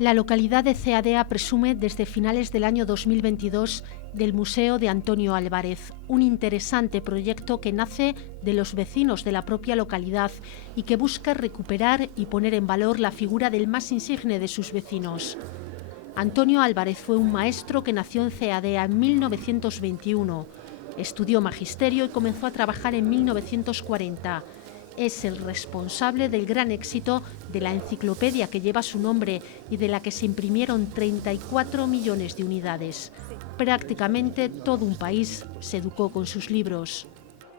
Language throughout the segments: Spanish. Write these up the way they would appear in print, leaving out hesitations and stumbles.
La localidad de Ceadea presume desde finales del año 2022 del Museo de Antonio Álvarez, un interesante proyecto que nace de los vecinos de la propia localidad y que busca recuperar y poner en valor la figura del más insigne de sus vecinos. Antonio Álvarez fue un maestro que nació en Ceadea en 1921. Estudió magisterio y comenzó a trabajar en 1940. Es el responsable del gran éxito de la enciclopedia que lleva su nombre y de la que se imprimieron 34 millones de unidades. Prácticamente todo un país se educó con sus libros.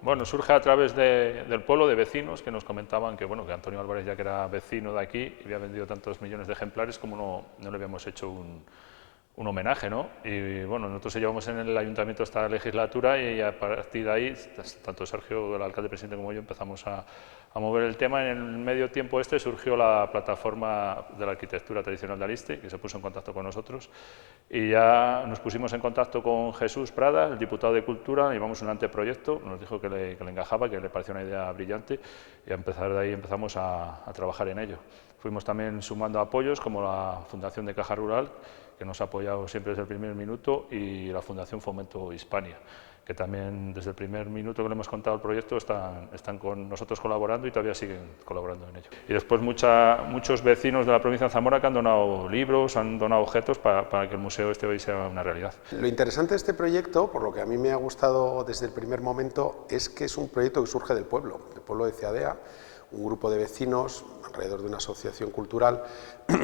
Bueno, surge a través del pueblo, de vecinos que nos comentaban que, bueno, que Antonio Álvarez, ya que era vecino de aquí y había vendido tantos millones de ejemplares, como no le habíamos hecho un homenaje, ¿no? Y bueno, nosotros llevamos en el ayuntamiento esta legislatura y a partir de ahí, tanto Sergio, el alcalde presidente, como yo, empezamos a mover el tema. En el medio tiempo surgió la plataforma de la arquitectura tradicional de Aliste, que se puso en contacto con nosotros, y ya nos pusimos en contacto con Jesús Prada, el diputado de Cultura, llevamos un anteproyecto, nos dijo que le encajaba, que le parecía una idea brillante, y a empezar de ahí empezamos a trabajar en ello. Fuimos también sumando apoyos, como la Fundación de Caja Rural, que nos ha apoyado siempre desde el primer minuto, y la Fundación Fomento Hispania, que también desde el primer minuto que le hemos contado el proyecto están con nosotros colaborando y todavía siguen colaborando en ello. Y después muchos vecinos de la provincia de Zamora que han donado libros, han donado objetos para que el museo hoy sea una realidad. Lo interesante de este proyecto, por lo que a mí me ha gustado desde el primer momento, es que es un proyecto que surge del pueblo de Ceadea. Un grupo de vecinos, alrededor de una asociación cultural,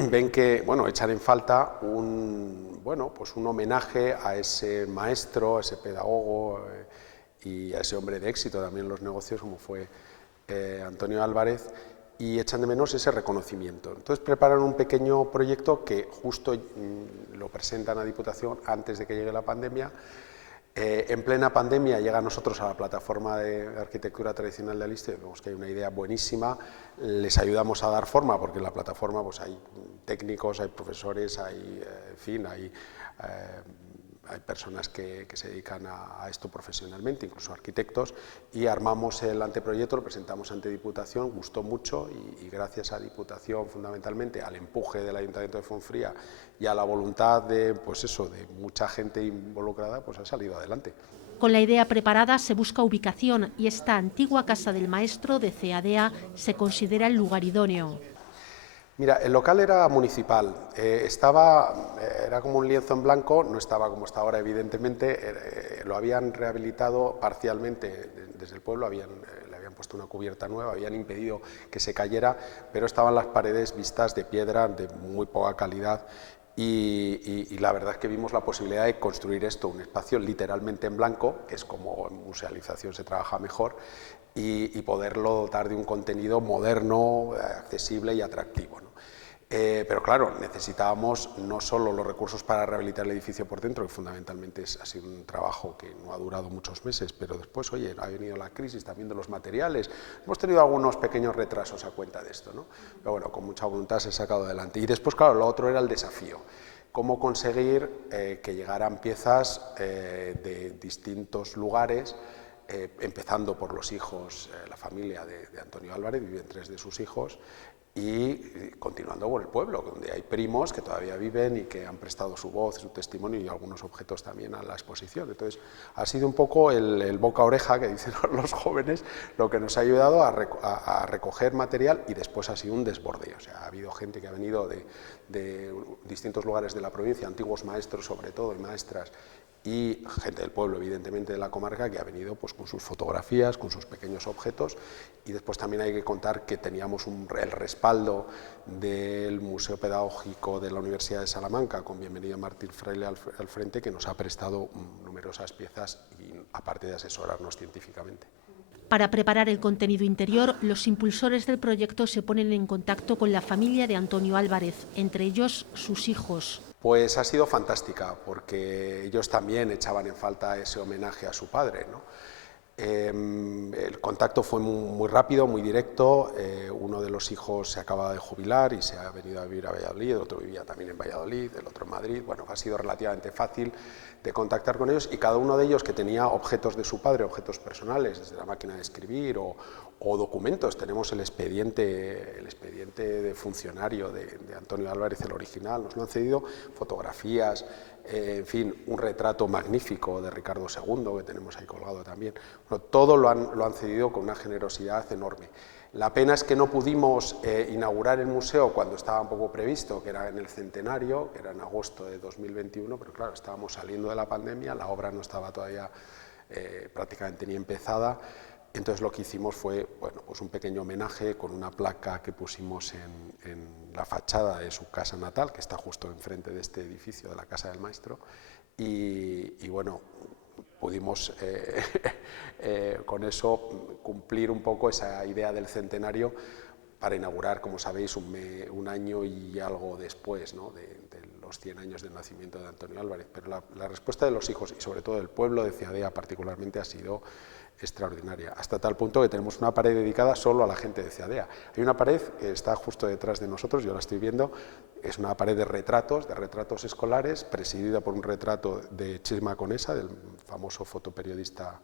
ven que, bueno, echan en falta un homenaje a ese maestro, a ese pedagogo y a ese hombre de éxito también en los negocios, como fue Antonio Álvarez, y echan de menos ese reconocimiento. Entonces preparan un pequeño proyecto que justo lo presentan a Diputación antes de que llegue la pandemia. En plena pandemia llega a nosotros a la plataforma de arquitectura tradicional de Aliste, vemos que hay una idea buenísima, les ayudamos a dar forma, porque en la plataforma pues, hay técnicos, hay profesores, hay personas que se dedican a esto profesionalmente, incluso arquitectos, y armamos el anteproyecto, lo presentamos ante Diputación, gustó mucho y gracias a Diputación, fundamentalmente al empuje del Ayuntamiento de Fuenfría y a la voluntad de mucha gente involucrada, pues ha salido adelante. Con la idea preparada se busca ubicación y esta antigua casa del maestro de Ceadea se considera el lugar idóneo. Mira, el local era municipal, era como un lienzo en blanco, no estaba como está ahora evidentemente, lo habían rehabilitado parcialmente desde el pueblo, le habían puesto una cubierta nueva, habían impedido que se cayera, pero estaban las paredes vistas de piedra de muy poca calidad. Y la verdad es que vimos la posibilidad de construir esto, un espacio literalmente en blanco, que es como en musealización se trabaja mejor, y poderlo dotar de un contenido moderno, accesible y atractivo, ¿no? Pero claro, necesitábamos no solo los recursos para rehabilitar el edificio por dentro, que fundamentalmente ha sido un trabajo que no ha durado muchos meses, pero después, oye, ha venido la crisis también de los materiales, hemos tenido algunos pequeños retrasos a cuenta de esto, ¿no? Pero bueno, con mucha voluntad se ha sacado adelante. Y después, claro, lo otro era el desafío, cómo conseguir que llegaran piezas de distintos lugares, empezando por los hijos, la familia de Antonio Álvarez, viven 3 de sus hijos, y continuando por el pueblo, donde hay primos que todavía viven y que han prestado su voz, su testimonio y algunos objetos también a la exposición. Entonces, ha sido un poco el boca a oreja que dicen los jóvenes lo que nos ha ayudado a recoger material, y después ha sido un desborde. O sea, ha habido gente que ha venido de distintos lugares de la provincia, antiguos maestros sobre todo y maestras, y gente del pueblo, evidentemente de la comarca, que ha venido pues, con sus fotografías, con sus pequeños objetos. Y después también hay que contar que teníamos el respaldo del Museo Pedagógico de la Universidad de Salamanca, con Bienvenido Martín Fraile al frente, que nos ha prestado numerosas piezas, y aparte de asesorarnos científicamente. Para preparar el contenido interior, los impulsores del proyecto se ponen en contacto con la familia de Antonio Álvarez, entre ellos sus hijos. Pues ha sido fantástica, porque ellos también echaban en falta ese homenaje a su padre, ¿no? El contacto fue muy rápido, muy directo. Uno de los hijos se acaba de jubilar y se ha venido a vivir a Valladolid, el otro vivía también en Valladolid, el otro en Madrid. Bueno, ha sido relativamente fácil de contactar con ellos, y cada uno de ellos, que tenía objetos de su padre, objetos personales, desde la máquina de escribir o o documentos. Tenemos el expediente de funcionario de Antonio Álvarez, el original, nos lo han cedido, fotografías, en fin, un retrato magnífico de Ricardo II que tenemos ahí colgado también. Bueno, todo lo han cedido con una generosidad enorme. La pena es que no pudimos inaugurar el museo cuando estaba un poco previsto, que era en el centenario, que era en agosto de 2021, pero claro, estábamos saliendo de la pandemia, la obra no estaba todavía prácticamente ni empezada. Entonces lo que hicimos fue, bueno, pues un pequeño homenaje con una placa que pusimos en la fachada de su casa natal, que está justo enfrente de este edificio de la Casa del Maestro, y bueno, pudimos con eso cumplir un poco esa idea del centenario para inaugurar, como sabéis, un año y algo después, ¿no?, de los 100 años del nacimiento de Antonio Álvarez. Pero la respuesta de los hijos y sobre todo del pueblo de Ceadea particularmente ha sido extraordinaria, hasta tal punto que tenemos una pared dedicada solo a la gente de Ceadea. Hay una pared que está justo detrás de nosotros, yo la estoy viendo, es una pared de retratos escolares, presidida por un retrato de Chisma Conesa, del famoso fotoperiodista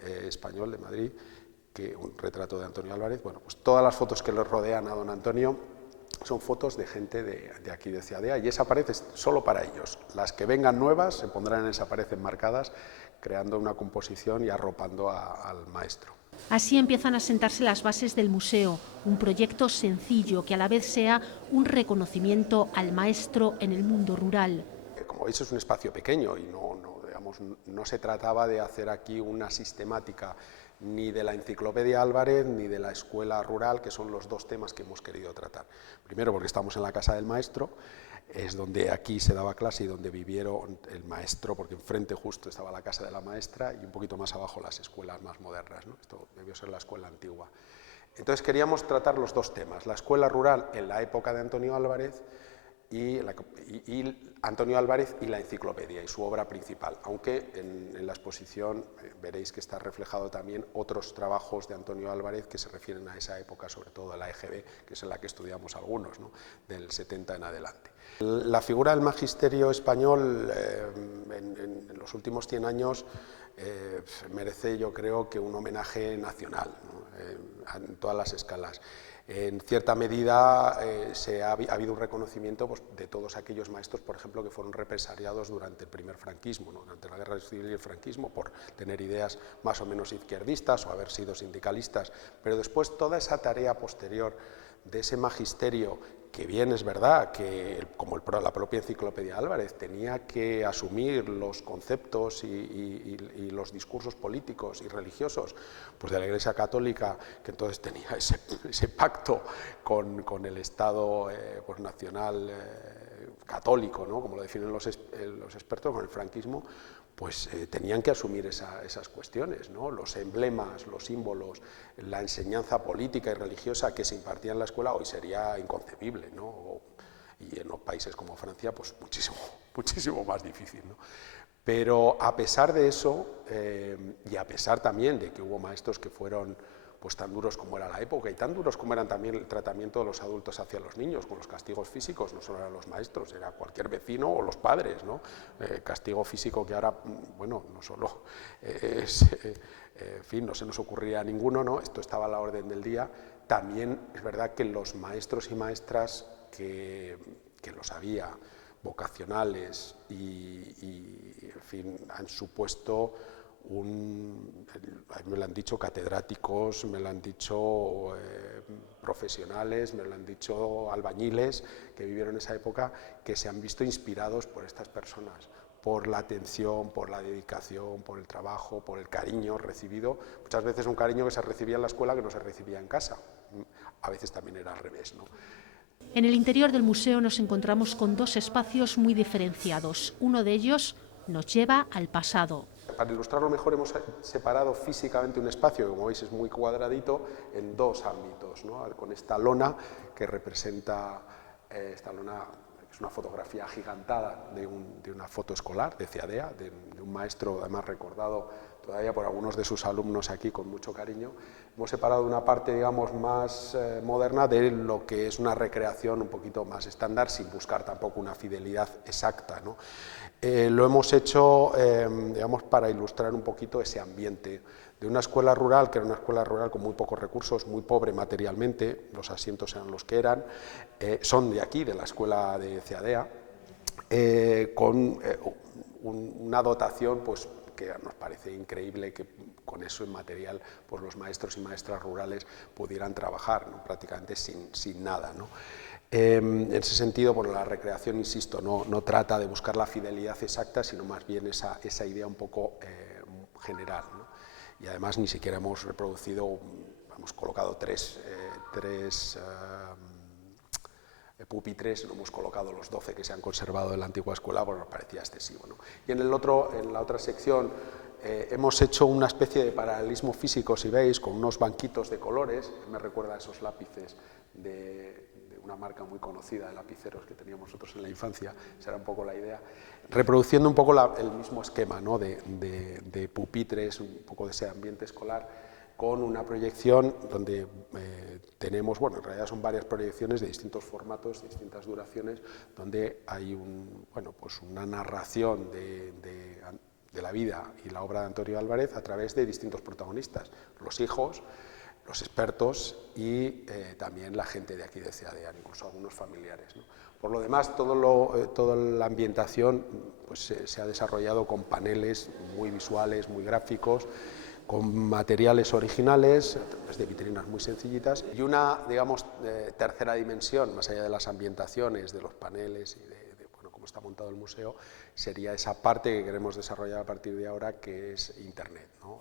español de Madrid, un retrato de Antonio Álvarez. Bueno, pues todas las fotos que le rodean a don Antonio son fotos de gente de aquí de Ceadea, y esa pared es solo para ellos. Las que vengan nuevas se pondrán en esa pared enmarcadas, creando una composición y arropando al maestro. Así empiezan a sentarse las bases del museo, un proyecto sencillo que a la vez sea un reconocimiento al maestro en el mundo rural. Como veis, es un espacio pequeño y no se trataba de hacer aquí una sistemática ni de la Enciclopedia Álvarez ni de la Escuela Rural, que son los dos temas que hemos querido tratar. Primero porque estamos en la Casa del Maestro, es donde aquí se daba clase y donde vivieron el maestro, porque enfrente justo estaba la casa de la maestra y un poquito más abajo las escuelas más modernas, ¿no? Esto debió ser la escuela antigua. Entonces queríamos tratar los dos temas, la escuela rural en la época de Antonio Álvarez y Antonio Álvarez y la enciclopedia y su obra principal, aunque en la exposición veréis que está reflejado también otros trabajos de Antonio Álvarez que se refieren a esa época, sobre todo a la EGB, que es en la que estudiamos algunos, ¿no?, del 70 en adelante. La figura del magisterio español en los últimos 100 años merece, yo creo, que un homenaje nacional, ¿no?, en todas las escalas. En cierta medida ha habido un reconocimiento, pues, de todos aquellos maestros, por ejemplo, que fueron represaliados durante el primer franquismo, ¿no?, durante la Guerra Civil y el franquismo, por tener ideas más o menos izquierdistas o haber sido sindicalistas, pero después toda esa tarea posterior de ese magisterio, que bien es verdad que, como la propia Enciclopedia Álvarez, tenía que asumir los conceptos y los discursos políticos y religiosos, pues, de la Iglesia Católica, que entonces tenía ese pacto con el Estado pues, nacional católico, ¿no?, como lo definen los expertos, con el franquismo, pues tenían que asumir esas cuestiones, ¿no?, los emblemas, los símbolos, la enseñanza política y religiosa que se impartía en la escuela hoy sería inconcebible, ¿no?, y en los países como Francia, pues muchísimo más difícil, ¿no? Pero a pesar de eso, y a pesar también de que hubo maestros que fueron, pues, tan duros como era la época y tan duros como eran también el tratamiento de los adultos hacia los niños, con los castigos físicos, no solo eran los maestros, era cualquier vecino o los padres, ¿no? Castigo físico que ahora, bueno, no solo en fin, no se nos ocurría a ninguno, ¿no? Esto estaba a la orden del día. También es verdad que los maestros y maestras que los había, vocacionales y en fin, han supuesto me lo han dicho catedráticos, me lo han dicho profesionales, me lo han dicho albañiles que vivieron esa época, que se han visto inspirados por estas personas, por la atención, por la dedicación, por el trabajo, por el cariño recibido. Muchas veces un cariño que se recibía en la escuela que no se recibía en casa. A veces también era al revés, ¿no? En el interior del museo nos encontramos con dos espacios muy diferenciados. Uno de ellos nos lleva al pasado. Para ilustrarlo mejor hemos separado físicamente un espacio, que como veis es muy cuadradito, en dos ámbitos, ¿no?, con esta lona que representa, esta lona es una fotografía agigantada de una foto escolar de Ceadea, de un maestro además recordado todavía por algunos de sus alumnos aquí con mucho cariño. Hemos separado una parte, digamos, más moderna de lo que es una recreación un poquito más estándar, sin buscar tampoco una fidelidad exacta, ¿no? Lo hemos hecho, digamos, para ilustrar un poquito ese ambiente de una escuela rural, que era una escuela rural con muy pocos recursos, muy pobre materialmente, los asientos eran los que eran, son de aquí, de la escuela de Ceadea, con una dotación pues, que nos parece increíble que con eso en material pues, los maestros y maestras rurales pudieran trabajar, ¿no? Prácticamente sin nada, ¿no? En ese sentido, bueno, la recreación, insisto, no trata de buscar la fidelidad exacta, sino más bien esa idea un poco general, ¿no? Y además ni siquiera hemos reproducido, hemos colocado tres pupitres, no hemos colocado los 12 que se han conservado en la antigua escuela, porque nos parecía excesivo, ¿no? Y en la otra sección hemos hecho una especie de paralelismo físico, si veis, con unos banquitos de colores, me recuerda a esos lápices de una marca muy conocida de lapiceros que teníamos nosotros en la infancia, esa era un poco la idea, reproduciendo un poco el mismo esquema, ¿no? de pupitres, un poco de ese ambiente escolar, con una proyección donde tenemos, bueno, en realidad son varias proyecciones de distintos formatos, de distintas duraciones, donde hay pues una narración de la vida y la obra de Antonio Álvarez a través de distintos protagonistas, los hijos, los expertos y también la gente de aquí de Ceadea, incluso algunos familiares, ¿no? Por lo demás, toda la ambientación pues, se ha desarrollado con paneles muy visuales, muy gráficos, con materiales originales, de vitrinas muy sencillitas, y una, digamos, tercera dimensión, más allá de las ambientaciones, de los paneles y bueno, cómo está montado el museo, sería esa parte que queremos desarrollar a partir de ahora, que es Internet, ¿no?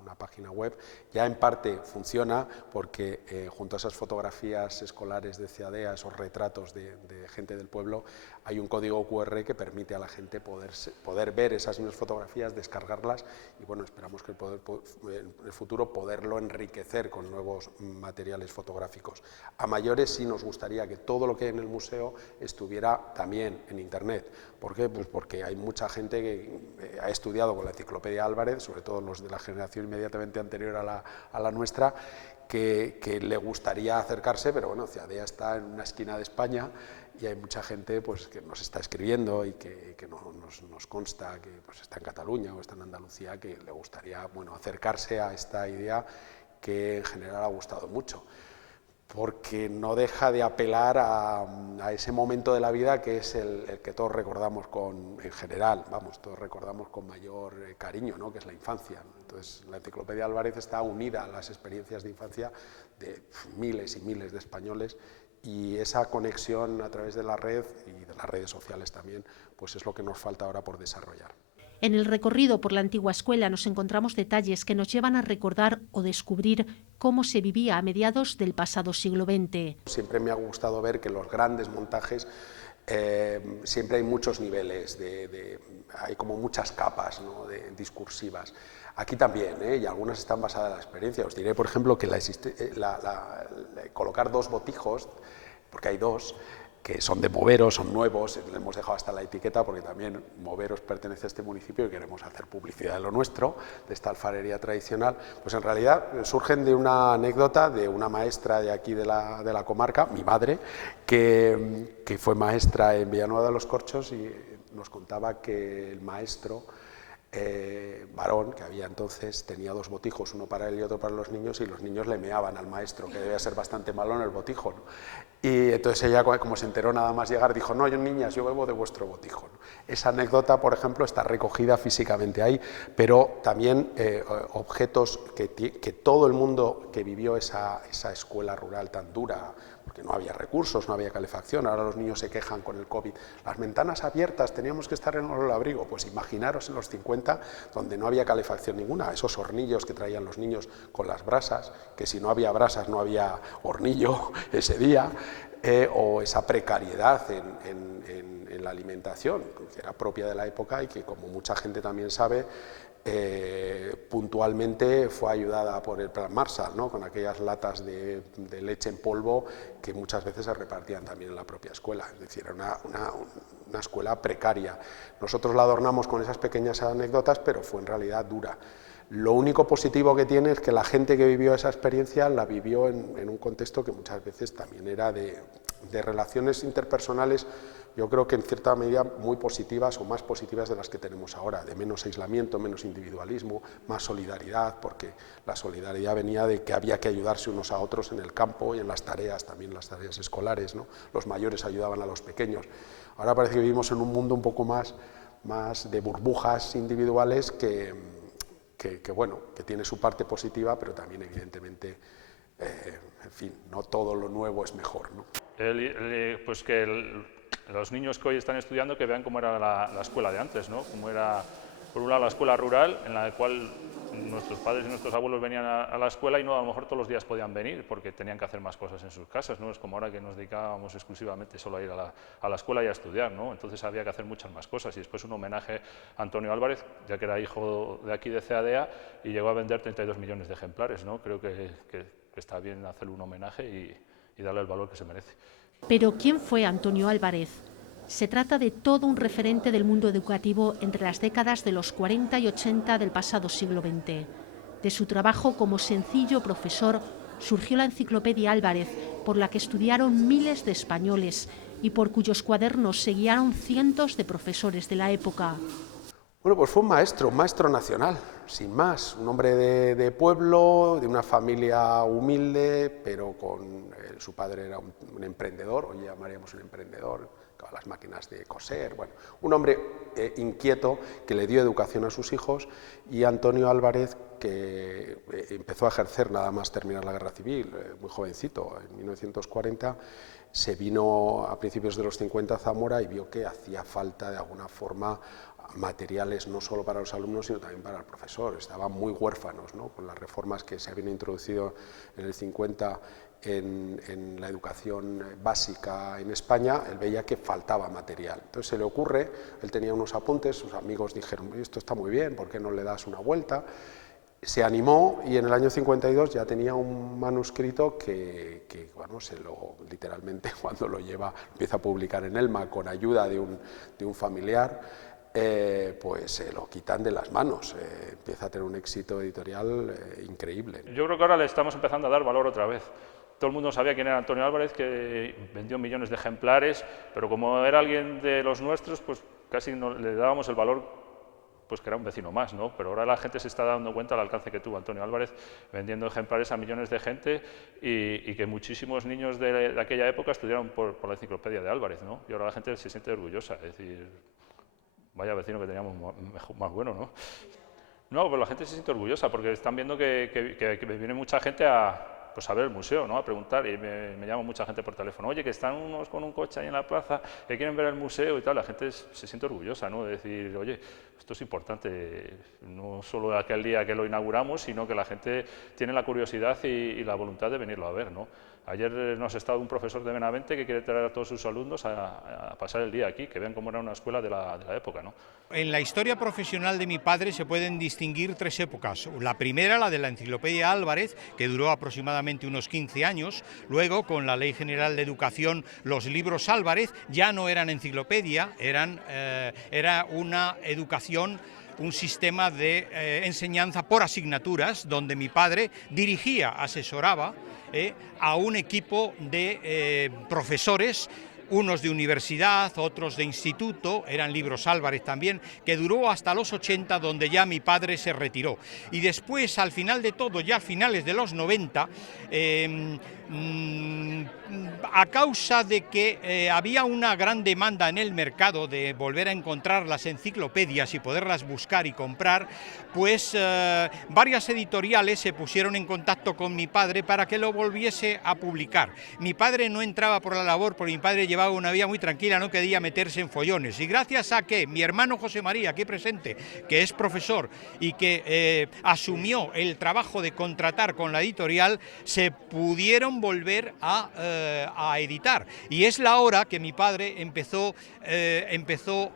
Una página web. Ya en parte funciona porque junto a esas fotografías escolares de Ceadea, esos retratos de gente del pueblo, hay un código QR que permite a la gente poder ver esas mismas fotografías, descargarlas y bueno, esperamos que en el futuro poderlo enriquecer con nuevos materiales fotográficos. A mayores sí nos gustaría que todo lo que hay en el museo estuviera también en Internet. ¿Por qué? Pues porque hay mucha gente que ha estudiado con la Enciclopedia Álvarez, sobre todo los de la generación inmediatamente anterior a la nuestra, que le gustaría acercarse, pero bueno, Ceadea está en una esquina de España y hay mucha gente pues, que nos está escribiendo y que nos consta que pues, está en Cataluña o está en Andalucía, que le gustaría bueno, acercarse a esta idea que en general ha gustado mucho, porque no deja de apelar a ese momento de la vida que es el que todos recordamos en general, todos recordamos con mayor cariño, ¿no? Que es la infancia, ¿no? Entonces, la Enciclopedia Álvarez está unida a las experiencias de infancia de miles y miles de españoles, y esa conexión a través de la red y de las redes sociales también, pues es lo que nos falta ahora por desarrollar. En el recorrido por la antigua escuela nos encontramos detalles que nos llevan a recordar o descubrir cómo se vivía a mediados del pasado siglo XX. Siempre me ha gustado ver que los grandes montajes siempre hay muchos niveles, hay como muchas capas, ¿no? Discursivas. Aquí también, y algunas están basadas en la experiencia. Os diré, por ejemplo, que colocar dos botijos, porque hay dos, que son de Moveros, son nuevos, le hemos dejado hasta la etiqueta porque también Moveros pertenece a este municipio y queremos hacer publicidad de lo nuestro, de esta alfarería tradicional, pues en realidad surgen de una anécdota de una maestra de aquí de la comarca, mi madre, que fue maestra en Villanueva de los Corchos y nos contaba que el maestro varón, que había entonces, tenía dos botijos, uno para él y otro para los niños, y los niños le meaban al maestro, que debía ser bastante malo en el botijo, ¿no? Y entonces ella, como se enteró nada más llegar, dijo, no, niñas, yo bebo de vuestro botijo, ¿no? Esa anécdota, por ejemplo, está recogida físicamente ahí, pero también objetos que todo el mundo que vivió esa escuela rural tan dura, porque no había recursos, no había calefacción, ahora los niños se quejan con el COVID, las ventanas abiertas, teníamos que estar en el abrigo, pues imaginaros en los 50, donde no había calefacción ninguna, esos hornillos que traían los niños con las brasas, que si no había brasas no había hornillo ese día, o esa precariedad en la alimentación, que era propia de la época y que, como mucha gente también sabe, puntualmente fue ayudada por el Plan Marshall, ¿no? Con aquellas latas de leche en polvo que muchas veces se repartían también en la propia escuela, es decir, era una escuela precaria. Nosotros la adornamos con esas pequeñas anécdotas, pero fue en realidad dura. Lo único positivo que tiene es que la gente que vivió esa experiencia la vivió en un contexto que muchas veces también era de relaciones interpersonales, yo creo que en cierta medida muy positivas o más positivas de las que tenemos ahora, de menos aislamiento, menos individualismo, más solidaridad, porque la solidaridad venía de que había que ayudarse unos a otros en el campo y en las tareas, también las tareas escolares, ¿no? Los mayores ayudaban a los pequeños. Ahora parece que vivimos en un mundo un poco más de burbujas individuales que tiene su parte positiva, pero también evidentemente, en fin, no todo lo nuevo es mejor, ¿no? Pues que los niños que hoy están estudiando que vean cómo era la escuela de antes, ¿no? Cómo era, por un lado, la escuela rural, en la cual nuestros padres y nuestros abuelos venían a la escuela y no a lo mejor todos los días podían venir porque tenían que hacer más cosas en sus casas, ¿no? Es como ahora que nos dedicábamos exclusivamente solo a ir a la escuela y a estudiar, ¿no? Entonces había que hacer muchas más cosas y después un homenaje a Antonio Álvarez, ya que era hijo de aquí de CADEA y llegó a vender 32 millones de ejemplares, ¿no? Creo que está bien hacerle un homenaje y darle el valor que se merece. Pero ¿quién fue Antonio Álvarez? Se trata de todo un referente del mundo educativo entre las décadas de los 40 y 80 del pasado siglo XX. De su trabajo como sencillo profesor surgió la Enciclopedia Álvarez, por la que estudiaron miles de españoles y por cuyos cuadernos se guiaron cientos de profesores de la época. Bueno, pues fue un maestro nacional, sin más, un hombre de pueblo, de una familia humilde, pero su padre era un emprendedor, hoy llamaríamos un emprendedor, con las máquinas de coser, bueno, un hombre inquieto que le dio educación a sus hijos, y Antonio Álvarez, que empezó a ejercer nada más terminar la Guerra Civil, muy jovencito, en 1940, se vino a principios de los 50 a Zamora y vio que hacía falta de alguna forma materiales no solo para los alumnos, sino también para el profesor. Estaban muy huérfanos, ¿no? Con las reformas que se habían introducido en el 50 en la educación básica en España, él veía que faltaba material. Entonces se le ocurre, él tenía unos apuntes, sus amigos dijeron, esto está muy bien, ¿por qué no le das una vuelta? Se animó y en el año 52 ya tenía un manuscrito que bueno, literalmente cuando lo empieza a publicar en Elma con ayuda de un familiar, pues se lo quitan de las manos, empieza a tener un éxito editorial increíble. Yo creo que ahora le estamos empezando a dar valor otra vez. Todo el mundo sabía quién era Antonio Álvarez, que vendió millones de ejemplares, pero como era alguien de los nuestros, pues casi no le dábamos el valor pues que era un vecino más, ¿no? Pero ahora la gente se está dando cuenta del alcance que tuvo Antonio Álvarez vendiendo ejemplares a millones de gente y que muchísimos niños de aquella época estudiaron por la enciclopedia de Álvarez, ¿no? Y ahora la gente se siente orgullosa, es decir, vaya vecino que teníamos más bueno, ¿no? No, pues la gente se siente orgullosa porque están viendo que viene mucha gente a ver el museo, ¿no? A preguntar, y me llama mucha gente por teléfono, oye, que están unos con un coche ahí en la plaza, que quieren ver el museo y tal, la gente se siente orgullosa, ¿no? De decir, oye, esto es importante, no solo aquel día que lo inauguramos, sino que la gente tiene la curiosidad y la voluntad de venirlo a ver, ¿no? Ayer nos ha estado un profesor de Benavente que quiere traer a todos sus alumnos a pasar el día aquí, que vean cómo era una escuela de la época, ¿no? En la historia profesional de mi padre se pueden distinguir tres épocas. La primera, la de la Enciclopedia Álvarez, que duró aproximadamente unos 15 años. Luego, con la Ley General de Educación, los libros Álvarez ya no eran enciclopedia, era una educación, un sistema de enseñanza por asignaturas, donde mi padre dirigía, asesoraba a un equipo de profesores, unos de universidad, otros de instituto, eran libros Álvarez también, que duró hasta los 80, donde ya mi padre se retiró. Y después, al final de todo, ya a finales de los 90, a causa de que había una gran demanda en el mercado de volver a encontrar las enciclopedias y poderlas buscar y comprar, pues varias editoriales se pusieron en contacto con mi padre para que lo volviese a publicar. Mi padre no entraba por la labor porque mi padre llevaba una vida muy tranquila, no quería meterse en follones. Y gracias a que mi hermano José María, aquí presente, que es profesor y que asumió el trabajo de contratar con la editorial, se pudieron volver a editar. Y es la hora que mi padre empezó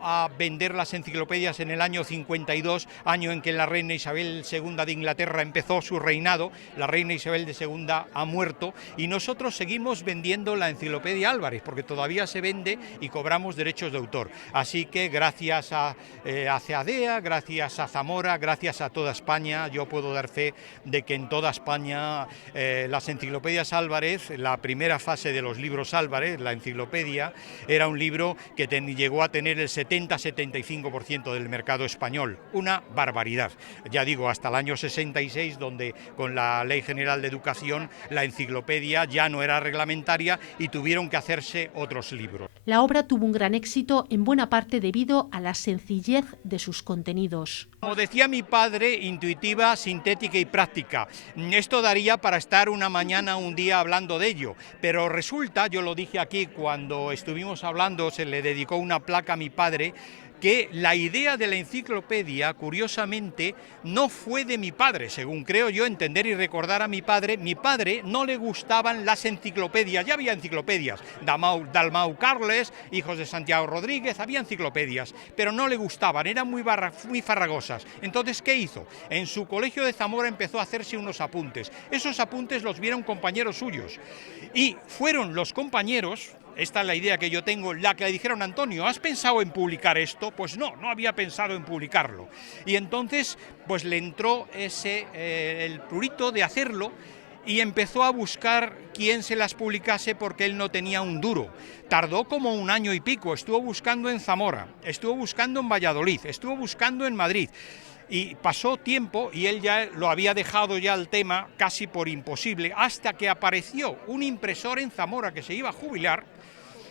a vender las enciclopedias en el año 52, año en que la reina Isabel II de Inglaterra empezó su reinado. La reina Isabel II ha muerto y nosotros seguimos vendiendo la Enciclopedia Álvarez porque todavía se vende y cobramos derechos de autor. Así que gracias a CADEA, gracias a Zamora, gracias a toda España, yo puedo dar fe de que en toda España las enciclopedias Álvarez, la primera fase de los los libros Álvarez, la enciclopedia, era un libro que llegó a tener el 70-75% del mercado español, una barbaridad. Ya digo, hasta el año 66, donde con la Ley General de Educación la enciclopedia ya no era reglamentaria y tuvieron que hacerse otros libros. La obra tuvo un gran éxito en buena parte debido a la sencillez de sus contenidos. Como decía mi padre, intuitiva, sintética y práctica. Esto daría para estar una mañana, un día hablando de ello, pero resulta, yo lo dije aquí cuando estuvimos hablando, se le dedicó una placa a mi padre, que la idea de la enciclopedia, curiosamente, no fue de mi padre, según creo yo entender y recordar a mi padre no le gustaban las enciclopedias, ya había enciclopedias, Dalmau Carles, Hijos de Santiago Rodríguez, había enciclopedias, pero no le gustaban, eran muy farragosas. Entonces, ¿qué hizo? En su colegio de Zamora empezó a hacerse unos apuntes, esos apuntes los vieron compañeros suyos, y fueron los compañeros. Esta es la idea que yo tengo, la que le dijeron: Antonio, ¿has pensado en publicar esto? Pues no había pensado en publicarlo. Y entonces, pues le entró el prurito de hacerlo y empezó a buscar quién se las publicase porque él no tenía un duro. Tardó como 1 año y pico, estuvo buscando en Zamora, estuvo buscando en Valladolid, estuvo buscando en Madrid. Y pasó tiempo y él ya lo había dejado ya el tema casi por imposible, hasta que apareció un impresor en Zamora que se iba a jubilar,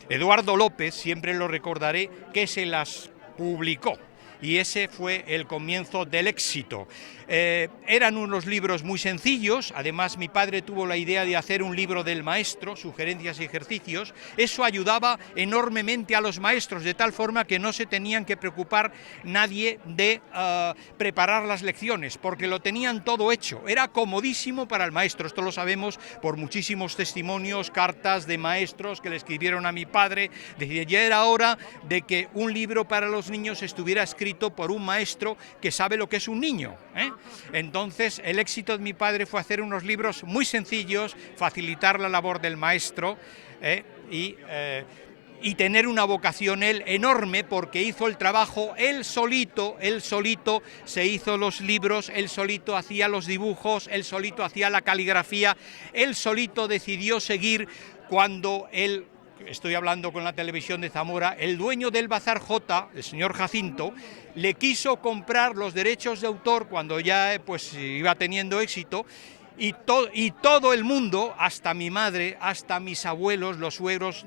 Eduardo López, siempre lo recordaré, que se las publicó. Y ese fue el comienzo del éxito. Eran unos libros muy sencillos, además mi padre tuvo la idea de hacer un libro del maestro, sugerencias y ejercicios. Eso ayudaba enormemente a los maestros, de tal forma que no se tenían que preocupar nadie de preparar las lecciones, porque lo tenían todo hecho. Era comodísimo para el maestro, esto lo sabemos por muchísimos testimonios, cartas de maestros que le escribieron a mi padre. Decía, ya era hora de que un libro para los niños estuviera escrito por un maestro que sabe lo que es un niño, ¿eh? Entonces el éxito de mi padre fue hacer unos libros muy sencillos, facilitar la labor del maestro y tener una vocación él enorme, porque hizo el trabajo él solito se hizo los libros, él solito hacía los dibujos, él solito hacía la caligrafía, él solito decidió seguir cuando él... Estoy hablando con la televisión de Zamora, el dueño del Bazar J, el señor Jacinto, le quiso comprar los derechos de autor cuando ya pues iba teniendo éxito, y todo el mundo, hasta mi madre, hasta mis abuelos, los suegros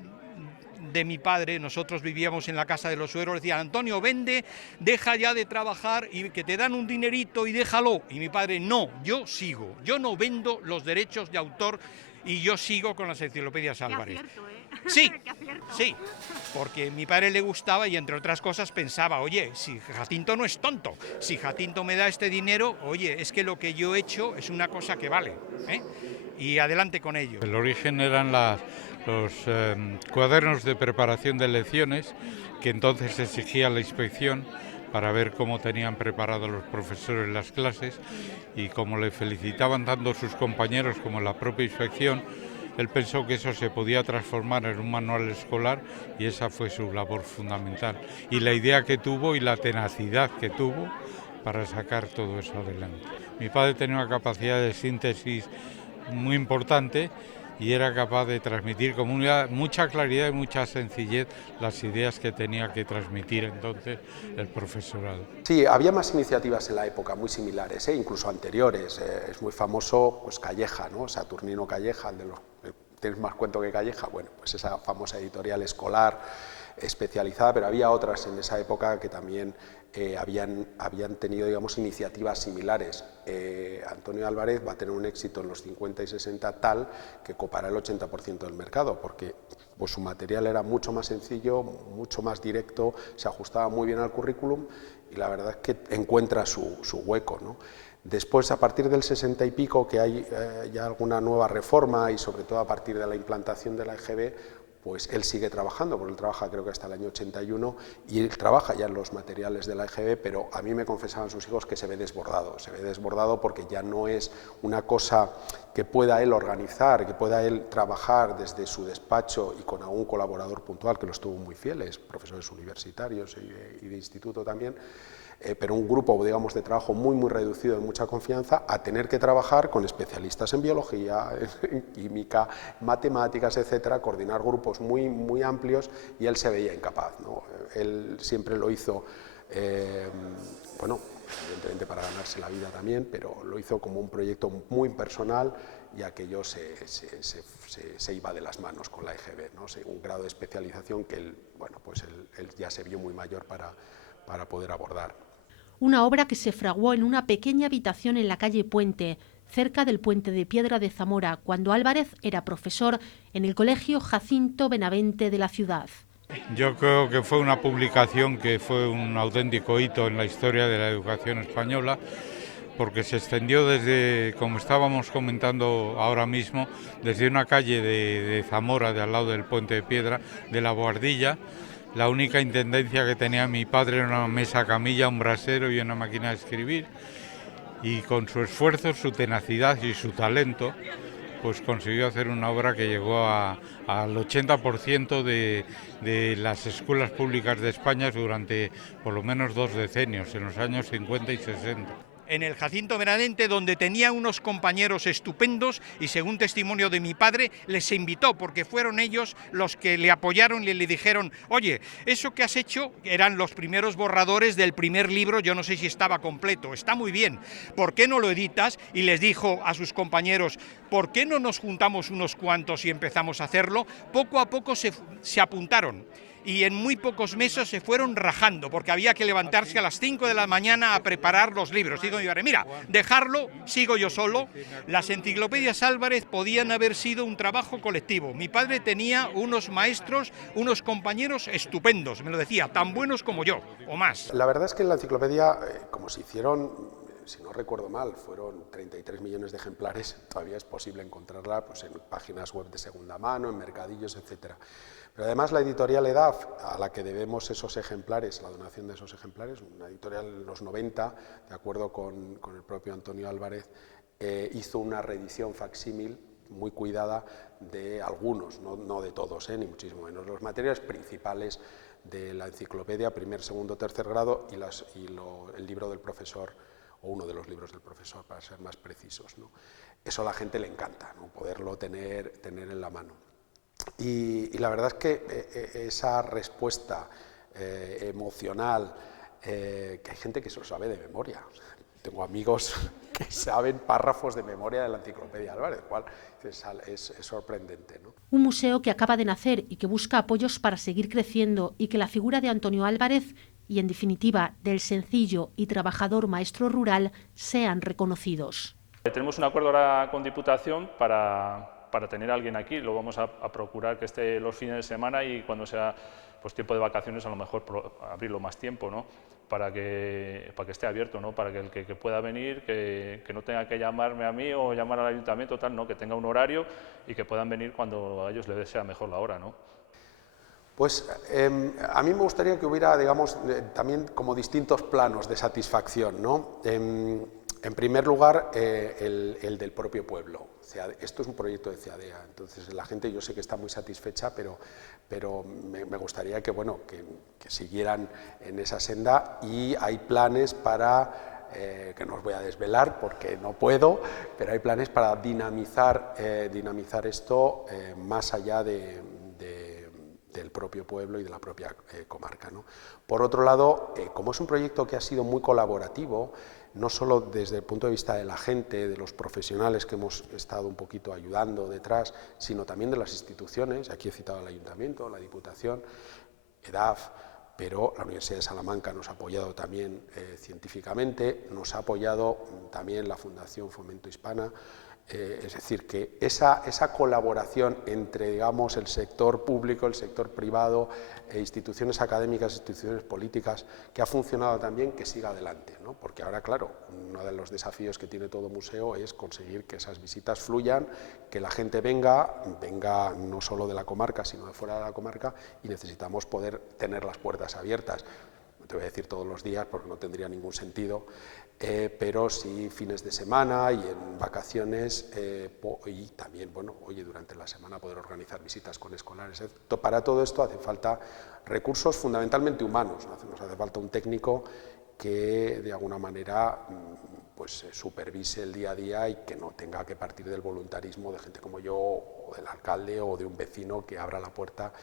de mi padre, nosotros vivíamos en la casa de los suegros, decían: Antonio, vende, deja ya de trabajar y que te dan un dinerito y déjalo. Y mi padre: no, yo sigo, yo no vendo los derechos de autor y yo sigo con las enciclopedias Álvarez. Qué acierto, ¿eh? Sí, Qué acierto. sí, porque a mi padre le gustaba y entre otras cosas pensaba: oye, si Jacinto no es tonto, si Jacinto me da este dinero, oye, es que lo que yo he hecho es una cosa que vale, ¿eh? Y adelante con ello. El origen eran los cuadernos de preparación de lecciones que entonces exigía la inspección para ver cómo tenían preparados los profesores las clases, y como le felicitaban tanto sus compañeros como la propia inspección, él pensó que eso se podía transformar en un manual escolar, y esa fue su labor fundamental. Y la idea que tuvo y la tenacidad que tuvo para sacar todo eso adelante. Mi padre tenía una capacidad de síntesis muy importante y era capaz de transmitir con mucha claridad y mucha sencillez las ideas que tenía que transmitir entonces el profesorado. Sí, había más iniciativas en la época muy similares, incluso anteriores. Es muy famoso pues Calleja, ¿no? Saturnino Calleja, el de los... ¿Tienes más cuento que Calleja? Bueno, pues esa famosa editorial escolar especializada, pero había otras en esa época que también habían tenido, digamos, iniciativas similares. Antonio Álvarez va a tener un éxito en los 50 y 60 tal que copará el 80% del mercado, porque pues, su material era mucho más sencillo, mucho más directo, se ajustaba muy bien al currículum y la verdad es que encuentra su hueco, ¿no? Después, a partir del 60 y pico, que hay ya alguna nueva reforma y sobre todo a partir de la implantación de la EGB, pues él sigue trabajando, porque él trabaja creo que hasta el año 81 y él trabaja ya en los materiales de la EGB, pero a mí me confesaban sus hijos que se ve desbordado porque ya no es una cosa que pueda él organizar, que pueda él trabajar desde su despacho y con algún colaborador puntual, que los tuvo muy fieles, profesores universitarios y de instituto también. pero un grupo, digamos, de trabajo muy reducido, de mucha confianza, a tener que trabajar con especialistas en biología, en química, matemáticas, etcétera, coordinar grupos muy amplios, y él se veía incapaz, ¿no? Él siempre lo hizo, bueno, evidentemente para ganarse la vida también, pero lo hizo como un proyecto muy personal, y aquello se iba de las manos con la EGB, ¿no? Un grado de especialización que él, bueno, pues él ya se vio muy mayor para poder abordar. Una obra que se fraguó en una pequeña habitación en la calle Puente, cerca del Puente de Piedra de Zamora, cuando Álvarez era profesor en el Colegio Jacinto Benavente de la ciudad. Yo creo que fue una publicación que fue un auténtico hito en la historia de la educación española, porque se extendió desde, como estábamos comentando ahora mismo, desde una calle de Zamora, de al lado del Puente de Piedra, de la Boardilla. La única intendencia que tenía mi padre era una mesa camilla, un brasero y una máquina de escribir, y con su esfuerzo, su tenacidad y su talento, pues consiguió hacer una obra que llegó al 80% de las escuelas públicas de España durante por lo menos 2 decenios, en los años 50 y 60. En el Jacinto Benavente, donde tenía unos compañeros estupendos, y según testimonio de mi padre, les invitó, porque fueron ellos los que le apoyaron y le dijeron: oye, eso que has hecho eran los primeros borradores del primer libro, yo no sé si estaba completo, está muy bien, ¿por qué no lo editas? Y les dijo a sus compañeros: ¿por qué no nos juntamos unos cuantos y empezamos a hacerlo? Poco a poco se apuntaron. Y en muy pocos meses se fueron rajando, porque había que levantarse a las 5 de la mañana a preparar los libros. Digo mi padre: mira, dejarlo, sigo yo solo. Las enciclopedias Álvarez podían haber sido un trabajo colectivo. Mi padre tenía unos maestros, unos compañeros estupendos, me lo decía, tan buenos como yo, o más. La verdad es que en la enciclopedia, como se hicieron, si no recuerdo mal, fueron 33 millones de ejemplares, todavía es posible encontrarla pues, en páginas web de segunda mano, en mercadillos, etcétera. Pero además la editorial EDAF, a la que debemos esos ejemplares, la donación de esos ejemplares, una editorial en los 90, de acuerdo con el propio Antonio Álvarez, hizo una reedición facsímil muy cuidada de algunos, no de todos, ni muchísimo menos, los materiales principales de la enciclopedia, primer, segundo, tercer grado, y el libro del profesor, o uno de los libros del profesor, para ser más precisos, ¿no? Eso a la gente le encanta, ¿no? Poderlo tener en la mano. Y la verdad es que esa respuesta emocional, que hay gente que se lo sabe de memoria. Tengo amigos que saben párrafos de memoria de la enciclopedia Álvarez, cual es sorprendente, ¿no? Un museo que acaba de nacer y que busca apoyos para seguir creciendo, y que la figura de Antonio Álvarez y, en definitiva, del sencillo y trabajador maestro rural sean reconocidos. Tenemos un acuerdo ahora con Diputación para tener a alguien aquí. Lo vamos a procurar que esté los fines de semana, y cuando sea pues tiempo de vacaciones a lo mejor abrirlo más tiempo, ¿no? Para que esté abierto, ¿no? Para que el que pueda venir, que no tenga que llamarme a mí o llamar al ayuntamiento, tal, ¿no? Que tenga un horario y que puedan venir cuando a ellos les sea mejor la hora, ¿no? Pues a mí me gustaría que hubiera, digamos, también como distintos planos de satisfacción, ¿no? En primer lugar, el del propio pueblo. Esto es un proyecto de CEADEA, entonces la gente, yo sé que está muy satisfecha, pero me gustaría que, bueno, que siguieran en esa senda, y hay planes para, que no os voy a desvelar porque no puedo, pero hay planes para dinamizar esto más allá del propio pueblo y de la propia comarca, ¿no? Por otro lado, como es un proyecto que ha sido muy colaborativo, no solo desde el punto de vista de la gente, de los profesionales que hemos estado un poquito ayudando detrás, sino también de las instituciones. Aquí he citado al Ayuntamiento, la Diputación, EDAF, pero la Universidad de Salamanca nos ha apoyado también científicamente, nos ha apoyado también la Fundación Fomento Hispana. Es decir, que esa colaboración entre, digamos, el sector público, el sector privado, instituciones académicas, instituciones políticas, que ha funcionado también, que siga adelante, ¿no? Porque ahora, claro, uno de los desafíos que tiene todo museo es conseguir que esas visitas fluyan, que la gente venga no solo de la comarca, sino de fuera de la comarca, y necesitamos poder tener las puertas abiertas. No te voy a decir todos los días porque no tendría ningún sentido, pero sí fines de semana y en vacaciones, y también, bueno, oye, durante la semana poder organizar visitas con escolares. Para todo esto hace falta recursos fundamentalmente humanos, nos hace falta un técnico que de alguna manera pues supervise el día a día y que no tenga que partir del voluntarismo de gente como yo, o del alcalde o de un vecino que abra la puerta,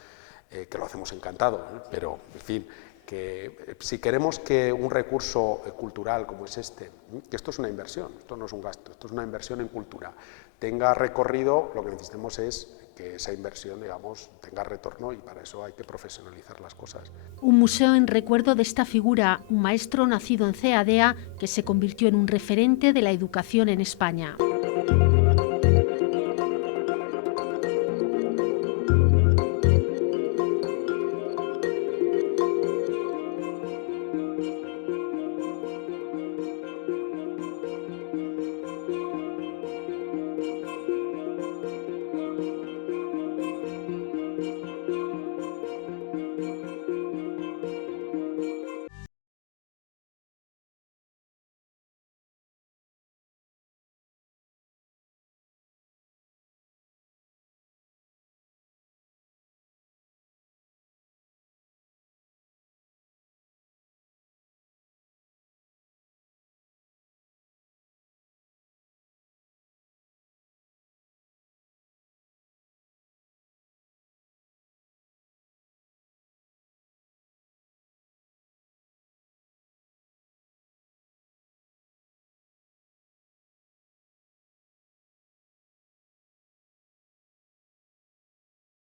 que lo hacemos encantado, ¿eh? Pero, en fin, que si queremos que un recurso cultural como es este, que esto es una inversión, esto no es un gasto, esto es una inversión en cultura, tenga recorrido, lo que necesitamos es que esa inversión, digamos, tenga retorno, y para eso hay que profesionalizar las cosas. Un museo en recuerdo de esta figura, un maestro nacido en Ceadea que se convirtió en un referente de la educación en España.